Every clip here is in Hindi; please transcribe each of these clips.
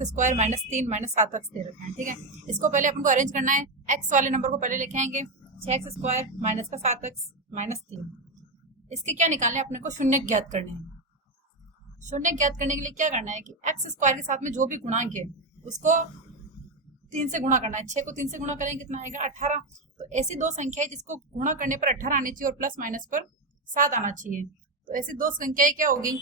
स्क्वायर माइनस 3 माइनस 7x दे रखा है। ठीक है, इसको पहले अपन को अरेंज करना है। x वाले नंबर को पहले लेके आएंगे 6x स्क्वायर माइनस का 7x माइनस 3। इसके क्या निकालने हैं अपने को, शून्य ज्ञात करने हैं। शून्य ज्ञात करने के लिए क्या करना है कि एक्स स्क्वायर के साथ में जो भी गुणांक है उसको 3 से गुणा करना है। 6 को 3 से गुणा करेंगे कितना आएगा 18। तो ऐसी दो संख्या है जिसको गुणा करने पर 18 आनी चाहिए और प्लस माइनस पर 7 आना चाहिए। तो ऐसी दो संख्याएं क्या होगी,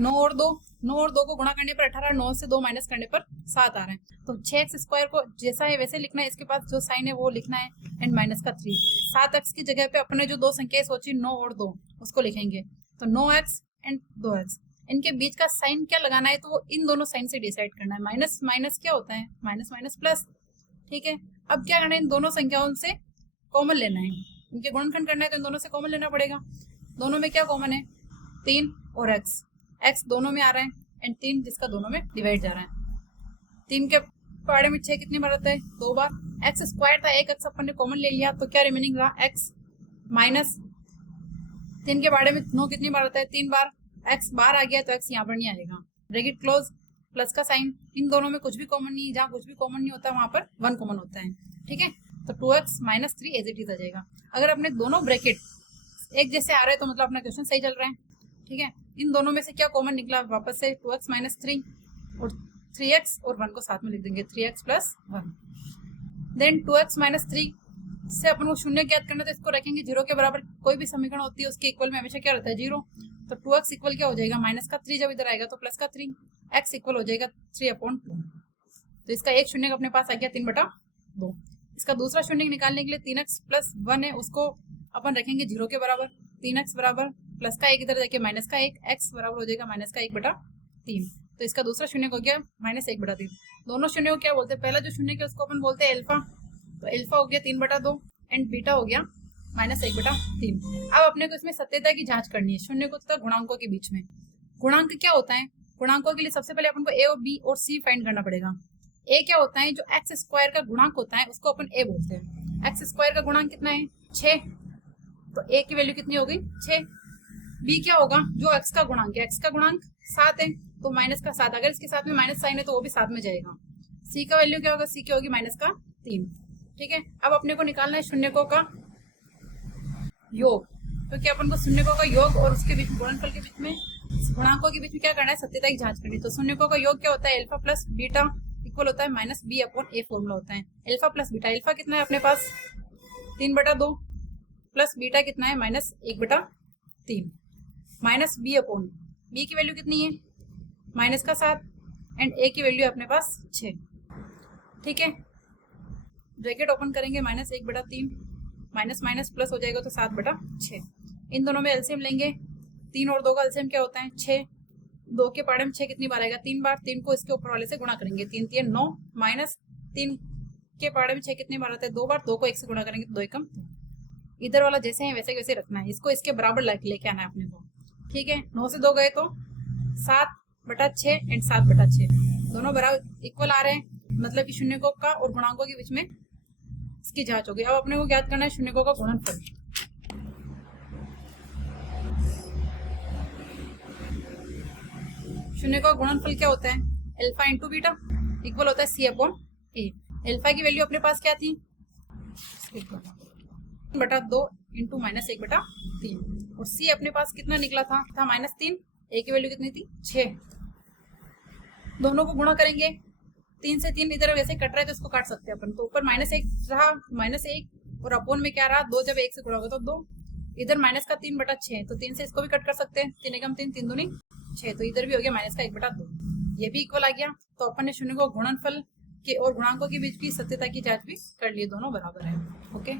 9 और 2। 9 और 2 को गुणा करने पर 18, 9 से 2 माइनस करने पर 7 आ रहे हैं। तो 6x स्क्वायर को जैसा है वैसे लिखना है, इसके पास जो साइन है वो लिखना है एंड माइनस का 3। 7x की जगह पे अपने जो दो संख्याएं सोची 9 और 2 उसको लिखेंगे। तो 9x एंड 2x, इनके बीच का साइन क्या लगाना है, तो वो इन दोनों साइन से डिसाइड करना है। माइनस माइनस क्या होता है, माइनस माइनस प्लस। ठीक है, अब क्या करना है, इन दोनों संख्याओं से कॉमन लेना है। इनके गुणनखंड करना है तो इन दोनों से कॉमन लेना पड़ेगा। दोनों में क्या कॉमन है, 3 और x दोनों में आ रहा है एंड 3 जिसका दोनों में डिवाइड जा रहा है। 3 के पाड़े में 6 कितनी बार आता है, 2 बार। x स्क्वायर था, एक x अपन ने कॉमन ले लिया तो क्या रिमेनिंग रहा x माइनस 3 के बाड़े में 9 कितनी बार आता है, 3 बार। x बाहर आ गया तो x यहाँ पर नहीं आएगा, ब्रैकेट क्लोज, प्लस का साइन। इन दोनों में कुछ भी कॉमन नहीं, जहाँ कुछ भी कॉमन नहीं होता वहां पर 1 कॉमन होता है। ठीक है, तो 2x minus 3 as it is आ जाएगा। अगर अपने दोनों ब्रैकेट एक जैसे आ रहे हैं तो मतलब अपना क्वेश्चन सही चल रहा है। ठीक है, इन दोनों में से क्या कॉमन निकला, वापस से 2x माइनस 3 और 3x और 1 को साथ में लिख देंगे, 3x plus 1। Then 2x minus 3 से अपन को शून्य ज्ञात करना, तो इसको रखेंगे 0 के बराबर। कोई भी समीकरण होती है उसके इक्वल में हमेशा क्या रहता है, 0। तो 2x इक्वल क्या हो जाएगा, माइनस का 3 जब इधर आएगा तो प्लस का 3, x इक्वल हो जाएगा 3/2। तो इसका एक शून्य अपने पास आ गया 3/2। इसका दूसरा शून्य निकालने के लिए 3x प्लस 1 है, उसको अपन रखेंगे 0 के बराबर। 3x बराबर प्लस का 1 इधर जाके माइनस का 1, x बराबर हो जाएगा माइनस का 1/3। तो इसका दूसरा शून्य हो गया माइनस 1/3। दोनों शून्य को क्या बोलते हैं, पहला जो शून्य है उसको अपन बोलते हैं अल्फा। तो अल्फा हो गया 3/2 एंड बीटा हो गया माइनस 1/3। अब अपने को इसमें सत्यता की जांच करनी है शून्य को तथा गुणांकों के बीच में। गुणांक क्या होता है, गुणांकों के लिए सबसे पहले अपन को ए और बी और सी फाइंड करना पड़ेगा। ए क्या होता है, जो एक्स स्क्वायर का गुणांक होता है उसको अपन ए बोलते हैं। एक्स स्क्वायर का गुणांक कितना है, 6। तो ए की वैल्यू कितनी हो गई, 6। बी क्या होगा, जो एक्स का गुणांक है, एक्स का गुणांक 7 है तो माइनस का 7, अगर इसके साथ में माइनस साइन है तो वो भी साथ में जाएगा। सी का वैल्यू क्या होगा, सी की होगी माइनस का 3। ठीक है, अब अपने को निकालना है शून्यकों का योग, क्योंकि अपन को शून्यकों का योग और उसके बीच गुणनफल के बीच में गुणांकों के बीच में क्या करना है, सत्यता की जांच करनी है। तो शून्यकों का योग क्या होता है, अल्फा प्लस बीटा इक्वल होता है minus b upon a formula होता है। अल्फा प्लस बीटा, अल्फा कितना है अपने पास 3/2 प्लस बीटा कितना है minus 1/3 minus b upon b की वैल्यू कितनी है माइनस का 7 एंड ए की वैल्यू अपने पास 6। ठीक है, ब्रैकेट ओपन करेंगे माइनस 1/3 माइनस माइनस प्लस हो जाएगा तो 7/6। इन दोनों में एलसीएम लेंगे, 3 और 2 का एलसीएम क्या होता है 6। 2 के पाड़े में 6 कितनी बार आएगा, 3 बार। 3 को इसके ऊपर वाले से गुणा करेंगे, 3 3 9 माइनस 3 के पाड़े में 6 कितनी बार आता है, 2 बार। 2 को 1 से गुणा करेंगे तो 2 एकम। इधर वाला जैसे है वैसे वैसे रखना है, इसको इसके बराबर लेके आना है अपने को। ठीक है, 9 से 2 गए तो 7/6 एंड 7/6 दोनों बराबर इक्वल आ रहे हैं, मतलब कि शून्यकों का और गुणांकों के बीच में इसकी जांच होगी। अब अपने को ज्ञात करना है शून्यकों का गुणनफल। शून्यकों का गुणनफल क्या होता है, अल्फा इंटू बीटा इक्वल होता है सी अपॉन ए। अल्फा की वैल्यू अपने पास क्या थी 3/2 इंटू माइनस 1/3 और सी अपने पास कितना निकला था -3। ए की वैल्यू कितनी थी 6। दोनों को गुणा करेंगे, 3 से 3 इधर वैसे कट रहा है तो इसको काट सकते हैं अपन। तो ऊपर -1 रहा, -1 और अपोन में क्या रहा 2, जब 1 से गुणा होगा तो 2। इधर माइनस का 3/6 तो 3 से इसको भी कट कर सकते हैं, 3 एकम 3 3 दूनी 6, तो इधर भी हो गया माइनस का 1/2। ये भी इक्वल आ गया। तो अपन ने शून्य को गुणनफल के और गुणांकों के बीच की सत्यता की जांच भी कर ली, दोनों बराबर है। ओके।